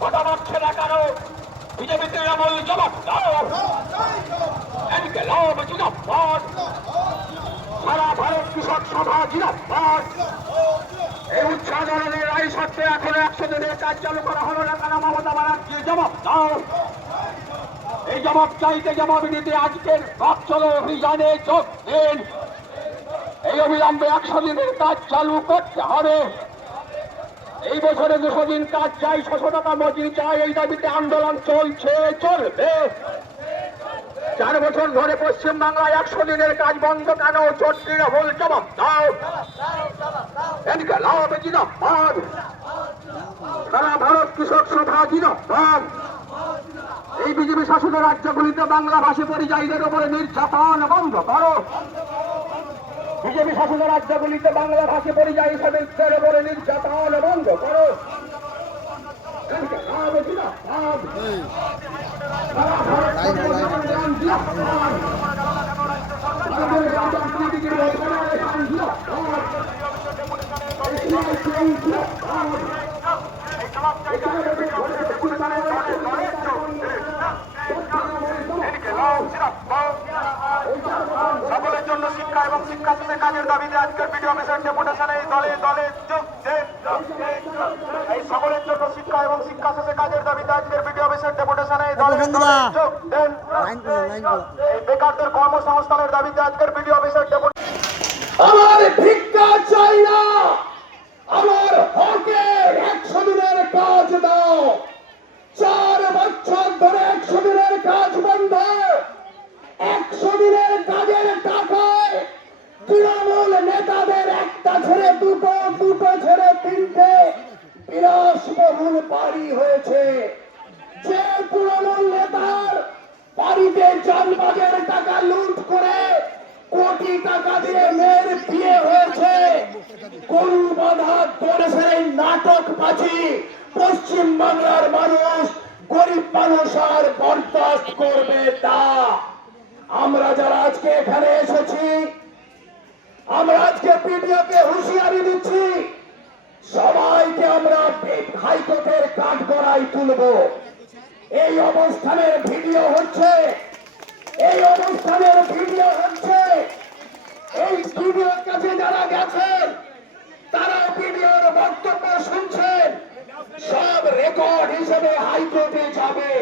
কথা মানছে না কেন বিজেপি তৃণমূল জবাব দাও। এনকেলাব জিন্দাবাদ। সারা ভারত কৃষক সভা জিন্দাবাদ। এই উচ্চ আদালতের রায় সত্ত্বে চালু করা হলো না কেন, মমতা ব্যানার্জি জবাব দাও। এই জবাব চাইতে জবাব দিতে আজকের রাত অভিযানে যোগ দিন। এই অবিলম্বে একশো দিনের কাজ চালু করতে হবে। এই বছরে দুশো দিন কাজ চাই ছশো টাকা মজুরি চাই, এই দাবিতে আন্দোলন চলছে, চলবে। চার বছর ধরে পশ্চিম বাংলায় একশো দিনের কাজ বন্ধ কেন? চোট তৃণমূল জবাব দাও। সারা ভারত কৃষক সভা জিন্দাবাদ। এই বিজেপি শাসিত রাজ্যগুলিতে বাংলা ভাষী পরিযায়ীদের উপরে নির্যাতন বন্ধ করো। বিজেপি শাসিত রাজ্যগুলিতে বাংলা ভাষী পরিযায়ী শ্রমিকদের উপরে নির্যাতন বন্ধ করো। না সারা শেষে কাজের দাবিতে আজকের বিডিও অফিসের ডেপুটেশনে এই দলে দলে যোগ এই সকলের জন্য শিক্ষা এবং শিক্ষা শেষে কাজের দাবিতে আজকের বিডিও অফিসের ডেপুটেশনে এই দলে দলে যোগ দেন। এই বেকারদের কর্মসংস্থানের দাবিতে আজকের বিডিও অফিসের ডেপুটেশন আমার ভিক্ষা চাই না। আমার হকের একশো দিনের কাজ দাও চার বছর ধরে একশো দিনের কাজ বন্ধ একশো দিনের কাজের টাকায় তৃণমূল নেতাদের একটা ছেড়ে দুটো দুটো ছেড়ে তিনটে। বিলাসবহুল বাড়ি হয়েছে। যে তৃণমূল নেতার বাড়িতে যানবাজের টাকা লুট করে কোটি টাকা দিয়ে মেয়ের বিয়ে হয়েছে গরু বাধা দোষের এই নাটক বাজি পশ্চিম বাংলার মানুষ, গরিব মানুষ আর বরদাস্ত করবে তা। আমরা যারা আজকে এখানে এসেছি আমরা আজকে পিডিওকে হুঁশিয়ারি দিচ্ছি। সবাইকে আমরা হাইকোর্টের কাঠ গড়াই তুলবো। এই অবস্থানের ভিডিও হচ্ছে, এই অবস্থানের ভিডিও হচ্ছে, এই ভিডিওর কাছে যারা গেছেন তারা ভিডিওর বক্তব্য শুনছেন। সব রেকর্ড হিসেবে হাইকোর্টে যাবে।